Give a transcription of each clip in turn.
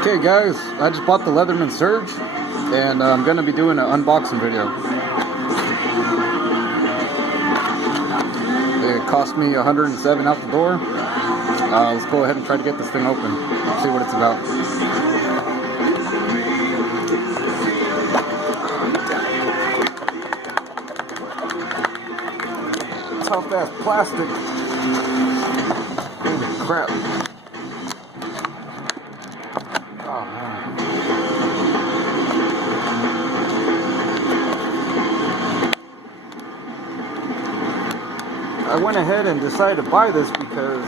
Okay guys, I just bought the Leatherman Surge and I'm going to be doing an unboxing video. It cost me $107 out the door. Let's go ahead and try to get this thing open, see what it's about. Tough ass plastic. Holy crap. Oh man. I went ahead and decided to buy this because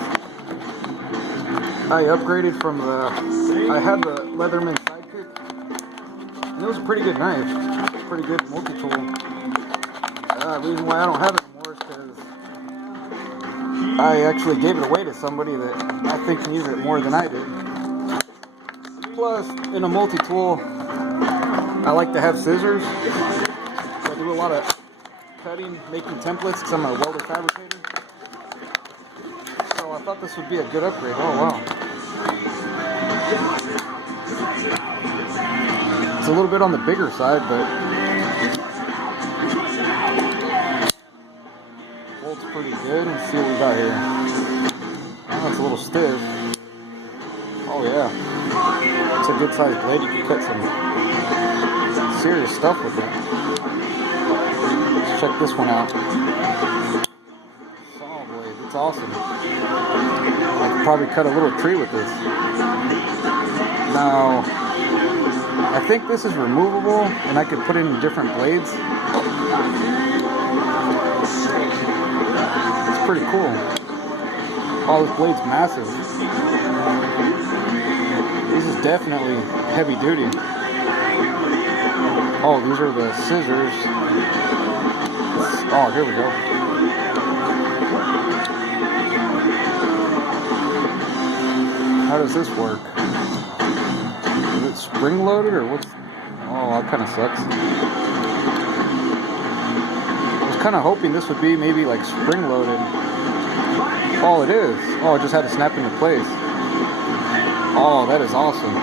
I upgraded from I had the Leatherman sidekick, and it was a pretty good knife, pretty good multi-tool. The reason why I don't have it anymore is because I actually gave it away to somebody that I think needs it more than I did. Plus, in a multi-tool, I like to have scissors. So I do a lot of cutting, making templates, because I'm a welder fabricator. So I thought this would be a good upgrade. Oh wow. It's a little bit on the bigger side, but bolt's pretty good. Let's see what we got here. Oh, it's a little stiff. Oh yeah. It's a good sized blade. You can cut some serious stuff with it. Let's check this one out. Saw blade. It's awesome. I could probably cut a little tree with this. Now, I think this is removable and I could put in different blades. It's pretty cool. Oh, this blade's massive. This is definitely heavy duty. Oh, these are the scissors. Oh, here we go. How does this work? Is it spring loaded or what's... Oh, that kind of sucks. I was kind of hoping this would be maybe like spring loaded. Oh, it is. Oh, it just had to snap into place. Oh, that is awesome.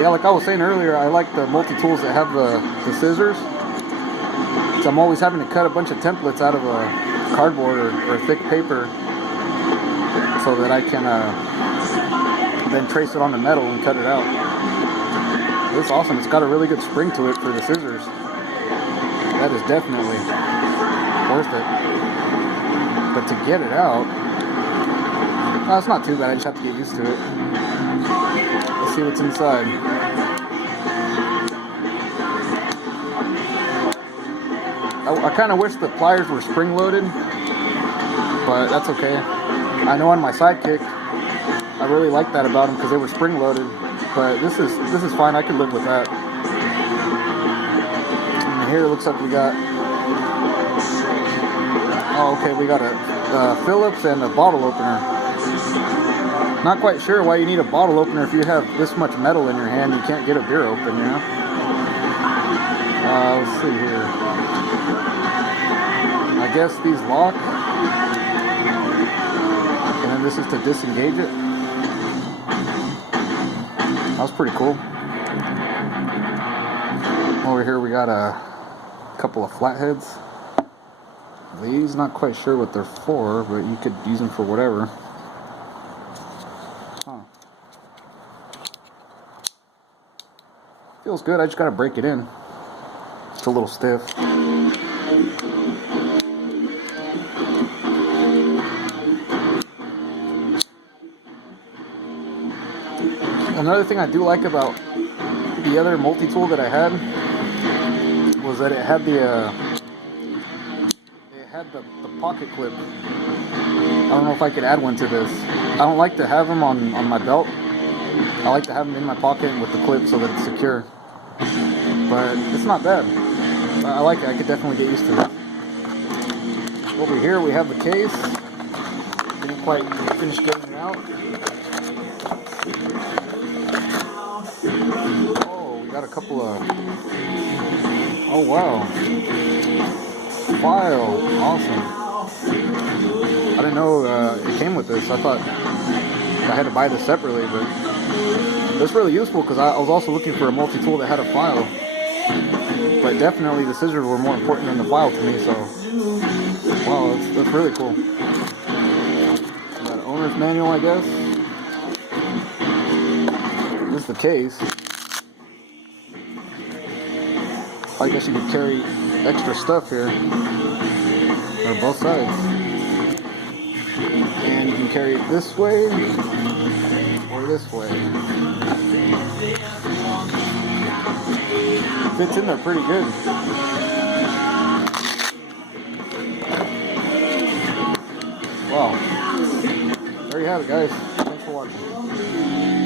Yeah, like I was saying earlier, I like the multi-tools that have the scissors. So I'm always having to cut a bunch of templates out of a cardboard or thick paper so that I can then trace it on the metal and cut it out. It's awesome. It's got a really good spring to it for the scissors. That is definitely worth it. But to get it out, no, it's not too bad. I just have to get used to it. Let's see what's inside. I kind of wish the pliers were spring-loaded, but that's okay. I know on my sidekick, I really like that about them because they were spring-loaded. But this is fine. I can live with that. And here it looks like we got. Oh, okay. We got a Phillips and a bottle opener. Not quite sure why you need a bottle opener if you have this much metal in your hand. You can't get a beer open, you know? Let's see here. I guess these lock. And then this is to disengage it. That was pretty cool. Over here we got a couple of flatheads. These, not quite sure what they're for, but you could use them for whatever. Feels good. I just gotta break it in. It's a little stiff. Another thing I do like about the other multi-tool that I had was that it had the pocket clip. I don't know if I could add one to this. I don't like to have them on my belt. I like to have them in my pocket with the clip so that it's secure. But it's not bad. I like it. I could definitely get used to it. Over here we have the case. Didn't quite finish getting it out. Oh, we got a couple of... Oh wow. File. Awesome. I didn't know it came with this. I thought I had to buy this separately, but it's really useful because I was also looking for a multi-tool that had a file. But definitely the scissors were more important than the file to me, so wow, that's really cool. Got an owner's manual, I guess. This is the case. I guess you could carry extra stuff here on both sides. And you can carry it this way or this way. Fits in there pretty good. Wow. There you have it, guys. Thanks for watching.